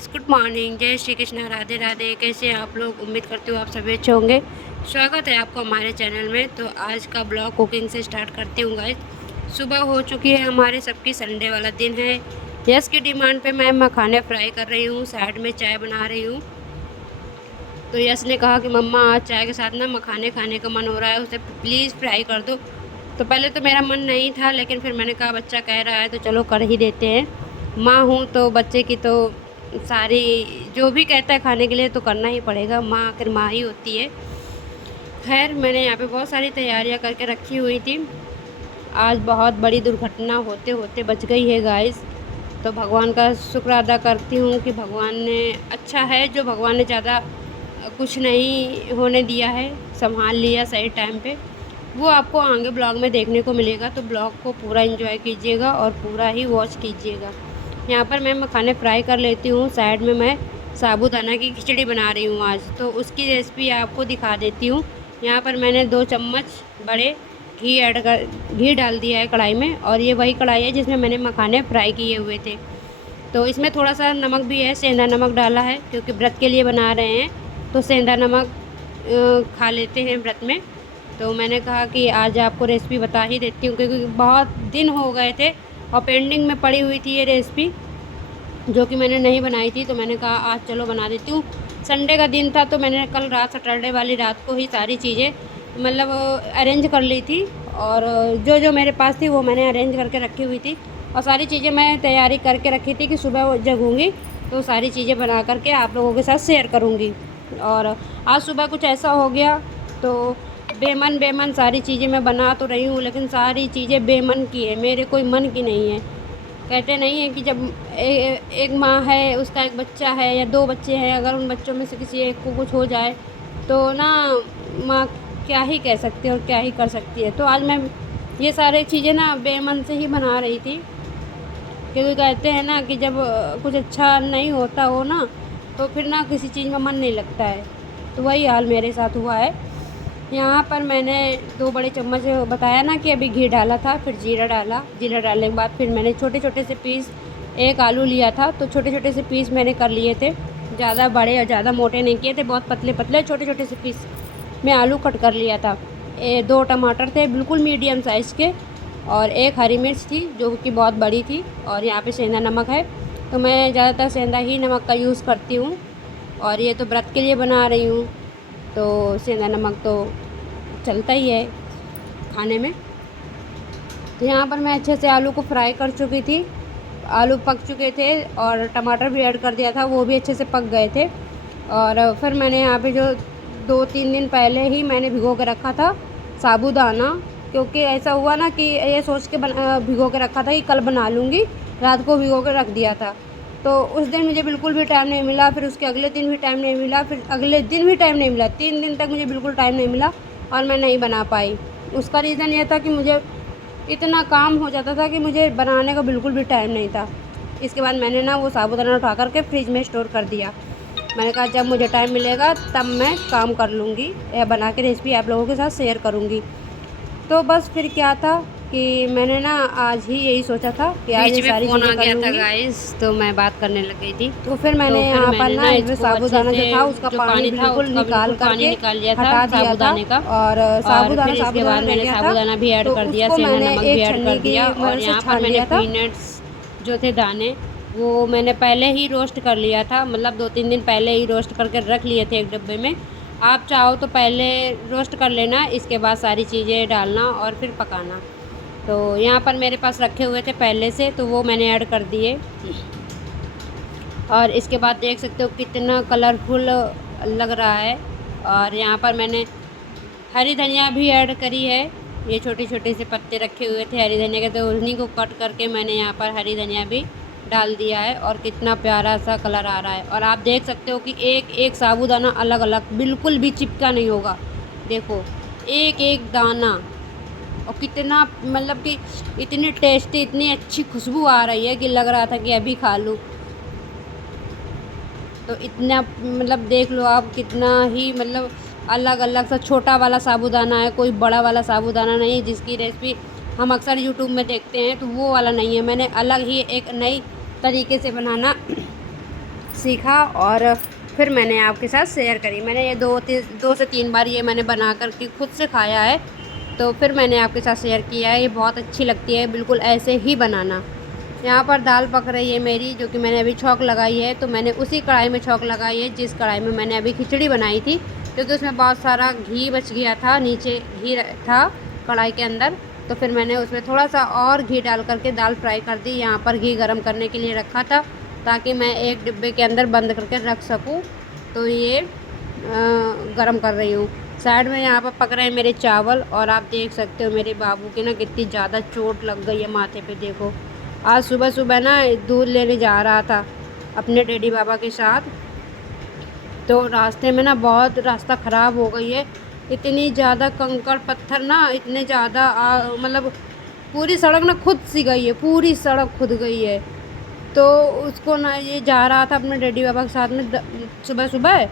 Guys, good morning, जय श्री कृष्णा, राधे राधे। कैसे हैं आप लोग? उम्मीद करती हूँ आप सभी अच्छे होंगे। स्वागत है आपको हमारे चैनल में। तो आज का ब्लॉग कुकिंग से स्टार्ट करती हूँ गाइस। सुबह हो चुकी है हमारे सबकी, संडे वाला दिन है। यस की डिमांड पे मैं मखाने फ्राई कर रही हूँ, साइड में चाय बना रही हूँ। तो यस ने कहा कि मम्मा आज चाय के साथ ना मखाने खाने का मन हो रहा है, उसे प्लीज़ फ्राई कर दो। तो पहले तो मेरा मन नहीं था, लेकिन फिर मैंने कहा बच्चा कह रहा है तो चलो कर ही देते हैं। माँ हूँ तो बच्चे की तो सारी, जो भी कहता है खाने के लिए तो करना ही पड़ेगा। माँ आखिर माँ ही होती है। खैर, मैंने यहाँ पे बहुत सारी तैयारियाँ करके रखी हुई थी। आज बहुत बड़ी दुर्घटना होते होते बच गई है गाइस। तो भगवान का शुक्र अदा करती हूँ कि भगवान ने, अच्छा है जो भगवान ने ज़्यादा कुछ नहीं होने दिया है, संभाल लिया सही टाइम पे। वो आपको आगे ब्लॉग में देखने को मिलेगा, तो ब्लॉग को पूरा एंजॉय कीजिएगा और पूरा ही वॉच कीजिएगा। यहाँ पर मैं मखाने फ्राई कर लेती हूँ, साइड में मैं साबूदाना की खिचड़ी बना रही हूँ आज, तो उसकी रेसिपी आपको दिखा देती हूँ। यहाँ पर मैंने 2 चम्मच बड़े घी डाल दिया है कढ़ाई में, और ये वही कढ़ाई है जिसमें मैंने मखाने फ्राई किए हुए थे। तो इसमें थोड़ा सा नमक भी है, सेंधा नमक डाला है क्योंकि व्रत के लिए बना रहे हैं, तो सेंधा नमक खा लेते हैं व्रत में। तो मैंने कहा कि आज आपको रेसिपी बता ही देती हूँ, क्योंकि बहुत दिन हो गए थे और पेंडिंग में पड़ी हुई थी ये रेसिपी, जो कि मैंने नहीं बनाई थी। तो मैंने कहा आज चलो बना देती हूँ। संडे का दिन था तो मैंने कल रात, सैटरडे वाली रात को ही सारी चीज़ें मतलब अरेंज कर ली थी, और जो जो मेरे पास थी वो मैंने अरेंज करके रखी हुई थी, और सारी चीज़ें मैं तैयारी करके रखी थी कि सुबह जगूँगी तो सारी चीज़ें बना करके आप लोगों के साथ शेयर करूँगी। और आज सुबह कुछ ऐसा हो गया, तो बेमन सारी चीज़ें मैं बना तो रही हूँ, लेकिन सारी चीज़ें बेमन की है, मेरे कोई मन की नहीं है। कहते नहीं है कि जब एक माँ है, उसका एक बच्चा है या 2 बच्चे हैं, अगर उन बच्चों में से किसी एक को कुछ हो जाए तो ना, माँ क्या ही कह सकती है और क्या ही कर सकती है। तो आज मैं ये सारी चीज़ें ना बेमन से ही बना रही थी, क्योंकि कहते हैं ना कि जब कुछ अच्छा नहीं होता हो ना, तो फिर ना किसी चीज़ में मन नहीं लगता है। तो वही हाल मेरे साथ हुआ है। यहाँ पर मैंने 2 बड़े चम्मच, बताया ना कि अभी घी डाला था, फिर जीरा डाला। जीरा डालने के बाद फिर मैंने छोटे छोटे से पीस, 1 आलू लिया था तो छोटे छोटे से पीस मैंने कर लिए थे। ज़्यादा बड़े और ज़्यादा मोटे नहीं किए थे, बहुत पतले पतले छोटे छोटे से पीस में आलू कट कर लिया था। 2 टमाटर थे बिल्कुल मीडियम साइज़ के, और 1 हरी मिर्च थी जो कि बहुत बड़ी थी, और यहाँ पे सेंधा नमक है। तो मैं ज़्यादातर सेंधा ही नमक का यूज़ करती हूँ, और ये तो व्रत के लिए बना रही हूँ, तो सेंधा नमक तो चलता ही है खाने में। तो यहाँ पर मैं अच्छे से आलू को फ्राई कर चुकी थी, आलू पक चुके थे, और टमाटर भी ऐड कर दिया था, वो भी अच्छे से पक गए थे। और फिर मैंने यहाँ पे जो 2-3 दिन पहले ही मैंने भिगो के रखा था साबूदाना, क्योंकि ऐसा हुआ ना कि ये सोच के भिगो के रखा था कि कल बना लूँगी, रात को भिगो के रख दिया था। तो उस दिन मुझे बिल्कुल भी टाइम नहीं मिला, फिर उसके अगले दिन भी टाइम नहीं मिला, फिर अगले दिन भी टाइम नहीं मिला, 3 दिन तक मुझे बिल्कुल टाइम नहीं मिला और मैं नहीं बना पाई। उसका रीज़न ये था कि मुझे इतना काम हो जाता था कि मुझे बनाने का बिल्कुल भी टाइम नहीं था। इसके बाद मैंने ना वो साबूदाना उठा कर के फ्रिज में स्टोर कर दिया। मैंने कहा जब मुझे टाइम मिलेगा तब मैं काम कर लूँगी या बना के रेसिपी आप लोगों के साथ शेयर करूँगी। तो बस फिर क्या था कि मैंने ना आज ही यही सोचा था कि आज ये सारी चीज़ें कर लूँगी गाइस, तो मैं बात करने लग गई थी। तो फिर मैंने यहाँ पर ना इसमें साबूदाना जो था उसका पानी बिल्कुल निकाल करके हटा दिया था, और साबूदाना के बाद मैंने साबूदाना भी ऐड कर दिया, सेंधा नमक भी ऐड कर दिया, और यहाँ पर मैंने पीनट्स जो थे दाने, वो मैंने पहले ही रोस्ट कर लिया था, मतलब 2-3 दिन पहले ही रोस्ट करके रख लिए थे एक डब्बे में। आप चाहो तो पहले रोस्ट कर लेना, इसके बाद सारी चीज़ें डालना और फिर पकाना। तो यहाँ पर मेरे पास रखे हुए थे पहले से, तो वो मैंने ऐड कर दिए, और इसके बाद देख सकते हो कितना कलरफुल लग रहा है। और यहाँ पर मैंने हरी धनिया भी ऐड करी है, ये छोटे छोटे से पत्ते रखे हुए थे हरी धनिया के, तो उन्हीं को कट करके मैंने यहाँ पर हरी धनिया भी डाल दिया है, और कितना प्यारा सा कलर आ रहा है। और आप देख सकते हो कि एक एक साबूदाना अलग अलग, बिल्कुल भी चिपका नहीं होगा। देखो एक एक दाना, और कितना मतलब कि इतनी टेस्टी, इतनी अच्छी खुशबू आ रही है कि लग रहा था कि अभी खा लूँ। तो इतना मतलब देख लो आप, कितना ही मतलब अलग अलग सा छोटा वाला साबूदाना है, कोई बड़ा वाला साबूदाना नहीं जिसकी रेसिपी हम अक्सर यूट्यूब में देखते हैं, तो वो वाला नहीं है। मैंने अलग ही एक नई तरीके से बनाना सीखा और फिर मैंने आपके साथ शेयर करी। मैंने ये 2 से 3 बार ये मैंने बना कर के खुद से खाया है, तो फिर मैंने आपके साथ शेयर किया है। ये बहुत अच्छी लगती है, बिल्कुल ऐसे ही बनाना। यहाँ पर दाल पक रही है मेरी, जो कि मैंने अभी छौंक लगाई है। तो मैंने उसी कढ़ाई में छौंक लगाई है जिस कढ़ाई में मैंने अभी खिचड़ी बनाई थी, क्योंकि उसमें बहुत सारा घी बच गया था, नीचे घी था कढ़ाई के अंदर। तो फिर मैंने उसमें थोड़ा सा और घी डाल करके दाल फ्राई कर दी। यहाँ पर घी गर्म करने के लिए रखा था, ताकि मैं एक डिब्बे के अंदर बंद करके रख सकूँ। तो ये गरम कर रही हूँ। साइड में यहाँ पर पक रहे हैं मेरे चावल, और आप देख सकते हो मेरे बाबू की ना कितनी ज़्यादा चोट लग गई है माथे पे। देखो, आज सुबह सुबह ना दूध लेने जा रहा था अपने डैडी बाबा के साथ, तो रास्ते में ना बहुत रास्ता ख़राब हो गई है। इतनी ज़्यादा कंकड़ पत्थर ना, इतने ज़्यादा मतलब पूरी सड़क ना खुद सी गई है, पूरी सड़क खुद गई है। तो उसको ना ये जा रहा था अपने डैडी बाबा के साथ में सुबह सुबह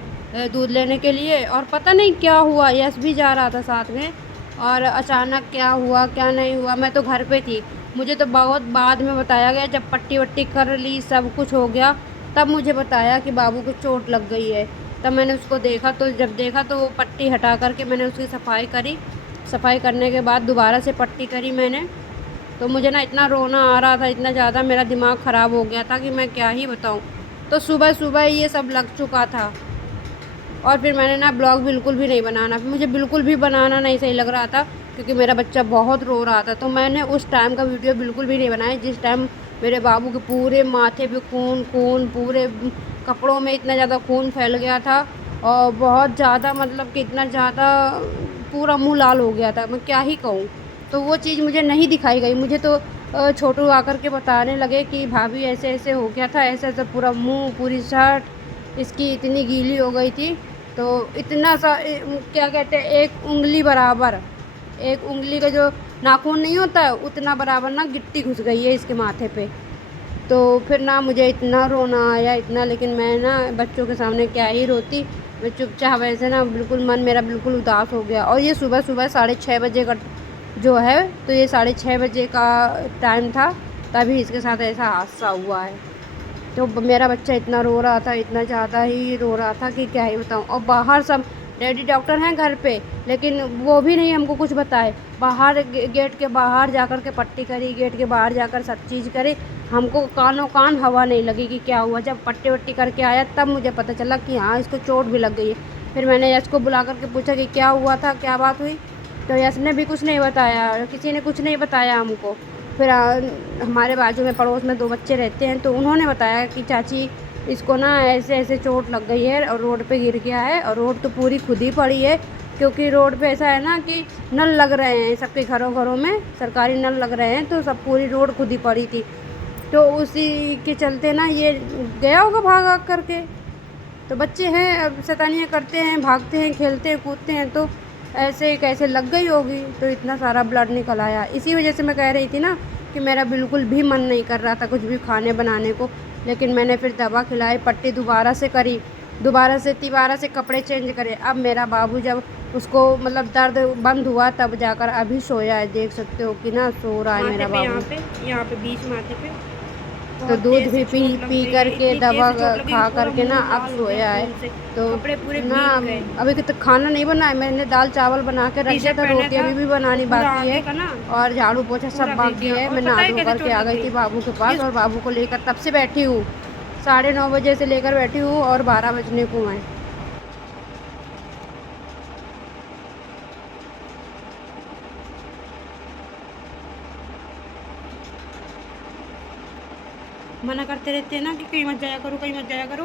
दूध लेने के लिए, और पता नहीं क्या हुआ, यश भी जा रहा था साथ में। और अचानक क्या हुआ क्या नहीं हुआ, मैं तो घर पे थी। मुझे तो बहुत बाद में बताया गया, जब पट्टी वट्टी कर ली, सब कुछ हो गया, तब मुझे बताया कि बाबू को चोट लग गई है। तब मैंने उसको देखा, तो जब देखा तो वो पट्टी हटा करके मैंने उसकी सफाई करी। सफाई करने के बाद दोबारा से पट्टी करी मैंने। तो मुझे ना इतना रोना आ रहा था, इतना ज़्यादा मेरा दिमाग ख़राब हो गया था कि मैं क्या ही बताऊँ। तो सुबह सुबह ये सब लग चुका था, और फिर मैंने ना ब्लॉग बिल्कुल भी नहीं बनाना, मुझे बिल्कुल भी बनाना नहीं सही लग रहा था, क्योंकि मेरा बच्चा बहुत रो रहा था। तो मैंने उस टाइम का वीडियो बिल्कुल भी नहीं बनाया जिस टाइम मेरे बाबू के पूरे माथे पे खून खून, पूरे कपड़ों में इतना ज़्यादा खून फैल गया था, और बहुत ज़्यादा मतलब कि इतना ज़्यादा पूरा मुँह लाल हो गया था, मैं क्या ही कहूँ। तो वो चीज़ मुझे नहीं दिखाई गई। मुझे तो छोटू आकर के बताने लगे कि भाभी ऐसे ऐसे हो गया था, ऐसे ऐसे पूरा मुँह, पूरी शर्ट इसकी इतनी गीली हो गई थी। तो इतना सा क्या कहते हैं, एक उंगली बराबर, एक उंगली का जो नाखून नहीं होता है उतना बराबर ना गिट्टी घुस गई है इसके माथे पे। तो फिर ना मुझे इतना रोना आया, इतना, लेकिन मैं ना बच्चों के सामने क्या ही रोती। मैं चुपचाप ऐसे ना बिल्कुल मन मेरा बिल्कुल उदास हो गया। और ये सुबह सुबह 6:30 बजे का जो है, तो ये 6:30 बजे का टाइम था, तभी इसके साथ ऐसा हादसा हुआ है। तो मेरा बच्चा इतना रो रहा था, इतना ज़्यादा ही रो रहा था कि क्या ही बताऊँ। और बाहर सब डैडी डॉक्टर हैं घर पे, लेकिन वो भी नहीं हमको कुछ बताए। बाहर गेट के बाहर जाकर के पट्टी करी, गेट के बाहर जाकर सब चीज़ करे, हमको कानों कान हवा नहीं लगी कि क्या हुआ। जब पट्टी वट्टी करके आया तब मुझे पता चला कि हाँ, इसको चोट भी लग गई है। फिर मैंने यश को बुला करके पूछा कि क्या हुआ था, क्या बात हुई। तो यश ने भी कुछ नहीं बताया, किसी ने कुछ नहीं बताया हमको। फिर हमारे बाजू में पड़ोस में 2 बच्चे रहते हैं, तो उन्होंने बताया कि चाची इसको ना ऐसे ऐसे चोट लग गई है, और रोड पे गिर गया है। और रोड तो पूरी खुद ही पड़ी है, क्योंकि रोड पे ऐसा है ना कि नल लग रहे हैं सबके घरों घरों में, सरकारी नल लग रहे हैं, तो सब पूरी रोड खुद ही पड़ी थी। तो उसी के चलते ना ये गया होगा भाग भाग करके। तो बच्चे हैं, अब शैतानियाँ करते हैं, भागते हैं, खेलते हैं, कूदते हैं, तो ऐसे कैसे लग गई होगी। तो इतना सारा ब्लड निकल आया। इसी वजह से मैं कह रही थी ना कि मेरा बिल्कुल भी मन नहीं कर रहा था कुछ भी खाने बनाने को। लेकिन मैंने फिर दवा खिलाई, पट्टी दोबारा से करी, दोबारा से कपड़े चेंज करे। अब मेरा बाबू जब उसको मतलब दर्द बंद हुआ तब जाकर अभी सोया है। देख सकते हो कि ना सो रहा है मेरा बाबू। यहाँ पे बीच माथे पे तो दूध भी पी करके दवा खा करके ना अब सोया है। तो ना अभी तो खाना नहीं बना है, मैंने दाल चावल बना के रख दिया था, रोटी अभी भी बनानी बाकी है, और झाड़ू पोछा सब बाकी है। मैं नहा धो करके आ गई थी बाबू के पास, और बाबू को लेकर तब से बैठी हूँ। 9:30 बजे से लेकर बैठी हूँ, और 12 बजने को हैं। मना करते रहते हैं ना कि कहीं मत जाया करो, कहीं मत जाया करो,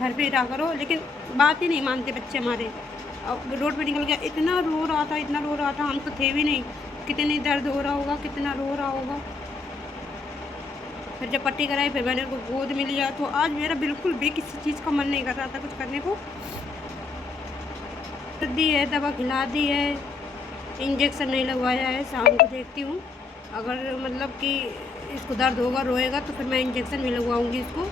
घर पे रहा करो, लेकिन बात ही नहीं मानते बच्चे हमारे। रोड पे निकल गया, इतना रो रहा था, इतना रो रहा था, हम तो थे भी नहीं, कितनी दर्द हो रहा होगा, कितना रो रहा होगा। फिर जब पट्टी कराई, फिर मैंने उनको गोद में लिया। तो आज मेरा बिल्कुल भी किसी चीज़ का मन नहीं कर रहा था कुछ करने को। दी है, दवा खिला दी है, इंजेक्शन नहीं लगवाया है। शाम को देखती हूँ, अगर मतलब कि इसको दर्द होगा, रोएगा, तो फिर मैं इंजेक्शन भी लगवाऊँगी इसको।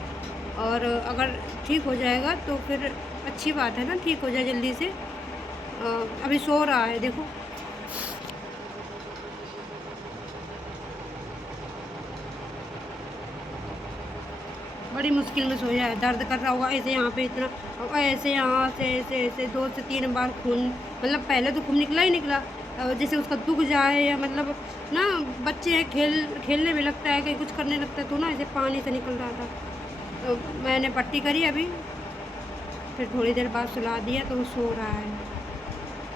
और अगर ठीक हो जाएगा तो फिर अच्छी बात है ना, ठीक हो जाए जल्दी से। अभी सो रहा है, देखो। बड़ी मुश्किल में सोया है, दर्द कर रहा होगा ऐसे यहाँ पे इतना, और ऐसे यहाँ से ऐसे ऐसे 2 से 3 बार खून, मतलब पहले तो खून निकला ही निकला। जैसे उसका दुख जाए या मतलब ना, बच्चे हैं खेलने में लगता है, कहीं कुछ करने लगता है तो ना ऐसे पानी से निकल रहा था। तो मैंने पट्टी करी अभी, फिर थोड़ी देर बाद सुला दिया तो वो सो रहा है।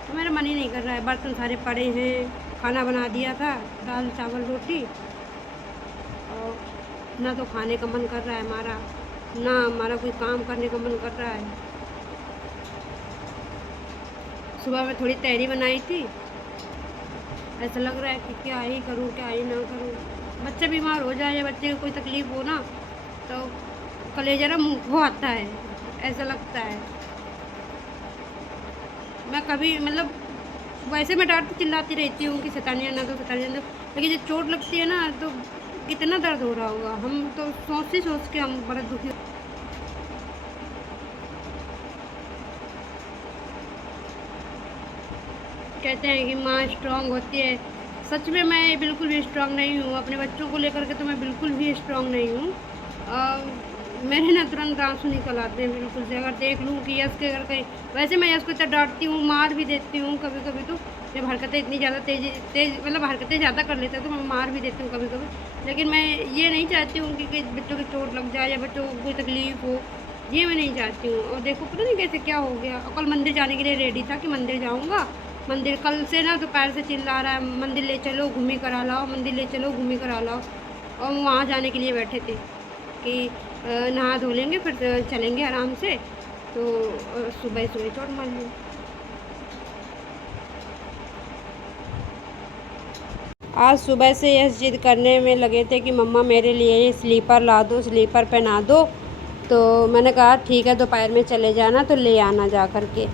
तो मेरा मन ही नहीं कर रहा है, बर्तन सारे पड़े हैं, खाना बना दिया था, दाल चावल रोटी, और ना तो खाने का मन कर रहा है हमारा, ना हमारा कोई काम करने का मन कर रहा है। सुबह में थोड़ी तहरी बनाई थी, ऐसा लग रहा है कि क्या ही करूँ क्या ही ना करूँ। बच्चा बीमार हो जाए या बच्चे को कोई तकलीफ़ हो ना, तो कलेजा ना मुँह को आता है, ऐसा लगता है। मैं कभी मतलब वैसे मैं डाँट चिल्लाती रहती हूँ कि सतानिया ना दो सतानिया ना दो, लेकिन जब चोट लगती है ना तो कितना दर्द हो रहा होगा, हम तो सोच के हम बड़ा दुखी। कहते हैं कि माँ स्ट्रांग होती है, सच में मैं बिल्कुल भी स्ट्रांग नहीं हूँ, अपने बच्चों को लेकर के तो मैं बिल्कुल भी स्ट्रांग नहीं हूँ। मेरे ना तुरंत आंसू निकल आते हैं बिल्कुल से, अगर देख लूँ कि यश के अगर कहीं, वैसे मैं यश को इतना डांटती हूँ, मार भी देती हूँ कभी कभी, तो जब हरकतें इतनी ज़्यादा तेज मतलब हरकतें ज़्यादा कर लेते हैं तो मैं मार भी देती हूँ कभी कभी, लेकिन मैं ये नहीं चाहती हूँ कि बच्चों की चोट लग जाए या बच्चों को कोई तकलीफ़ हो, ये मैं नहीं चाहती हूँ। और देखो पता नहीं कैसे क्या हो गया, और कल मंदिर जाने के लिए रेडी था कि मंदिर जाऊँगा, मंदिर कल से ना दोपहर से चिल्ला रहा है मंदिर ले चलो घूमी करा लाओ, मंदिर ले चलो घूमी करा लाओ, और वहाँ जाने के लिए बैठे थे कि नहा धो लेंगे फिर चलेंगे आराम से, तो सुबह सुबह चोट मार ली। आज सुबह से यह जिद करने में लगे थे कि मम्मा मेरे लिए ये स्लीपर ला दो, स्लीपर पहना दो। तो मैंने कहा ठीक है दोपहर में चले जाना तो ले आना जा कर के।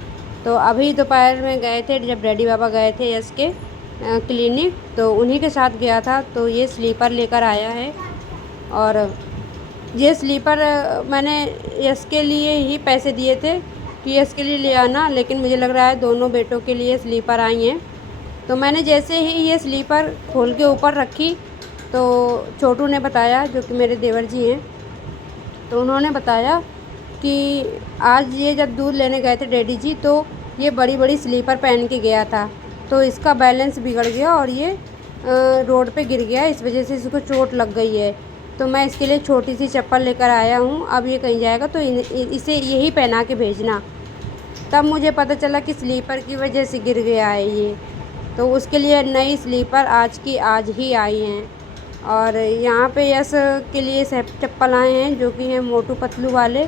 तो अभी दोपहर में गए थे, जब डैडी बाबा गए थे यश के क्लिनिक, तो उन्हीं के साथ गया था, तो ये स्लीपर लेकर आया है। और ये स्लीपर मैंने यश के लिए ही पैसे दिए थे कि यश के लिए ले आना, लेकिन मुझे लग रहा है दोनों बेटों के लिए स्लीपर आई हैं। तो मैंने जैसे ही ये स्लीपर खोल के ऊपर रखी, तो छोटू ने बताया, जो कि मेरे देवर जी हैं, तो उन्होंने बताया कि आज ये जब दूध लेने गए थे डैडी जी, तो ये बड़ी बड़ी स्लीपर पहन के गया था, तो इसका बैलेंस बिगड़ गया और ये रोड पे गिर गया, इस वजह से इसको चोट लग गई है। तो मैं इसके लिए छोटी सी चप्पल लेकर आया हूँ, अब ये कहीं जाएगा तो इसे यही पहना के भेजना। तब मुझे पता चला कि स्लीपर की वजह से गिर गया है ये, तो उसके लिए नई स्लीपर आज की आज ही आई हैं। और यहाँ पे यश के लिए चप्पल आए हैं जो कि हैं मोटू पतलू वाले।